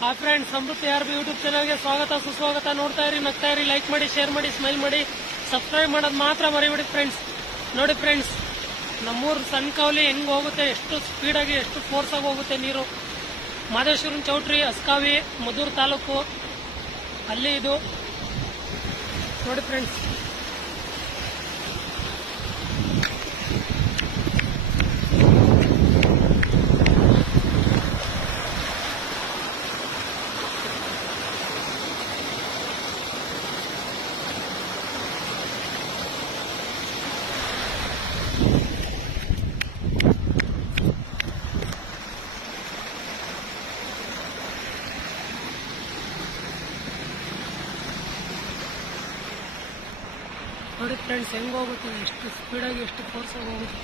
Hi friends, ಸಮೃದ್ಧಿ R B YouTube ಚಾನಲ್ಗೆ ಸ್ವಾಗತ ಸುಸ್ವಾಗತ. ನೋಡ್ತಾ ಇರಿ, ನಗ್ತಾ ಇರಿ, ಲೈಕ್ ಮಾಡಿ, ಶೇರ್ ಮಾಡಿ, ಸ್ಮೈಲ್ ಮಾಡಿ, ಸಬ್ಸ್ಕ್ರೈಬ್ ಮಾಡೋದು ಮಾತ್ರ ಮರಿಬೇಡಿ ಫ್ರೆಂಡ್ಸ್. ನೋಡಿ ಫ್ರೆಂಡ್ಸ್, ನಮ್ಮೂರು ಸಣ್ಣ ಕಾವಲಿ ಹೆಂಗ್ ಹೋಗುತ್ತೆ, ಎಷ್ಟು ಸ್ಪೀಡಾಗಿ ಎಷ್ಟು ಫೋರ್ಸ್ ಆಗಿ ಹೋಗುತ್ತೆ ನೀರು. ಮಾದೇಶ್ವರನ ಚೌಟ್ರಿ, ಅಸ್ಕಾವಿ, ಮದ್ದೂರು ತಾಲೂಕು ಅಲ್ಲಿ ಇದು ನೋಡಿ ಫ್ರೆಂಡ್ಸ್. ನೋಡಿ ಫ್ರೆಂಡ್ಸ್, ಹೆಂಗ್ ಹೋಗುತ್ತೆ, ಎಷ್ಟು ಸ್ಪೀಡಾಗಿ ಎಷ್ಟು ಫೋರ್ಸ್ ಆಗಿ ಹೋಗುತ್ತೆ.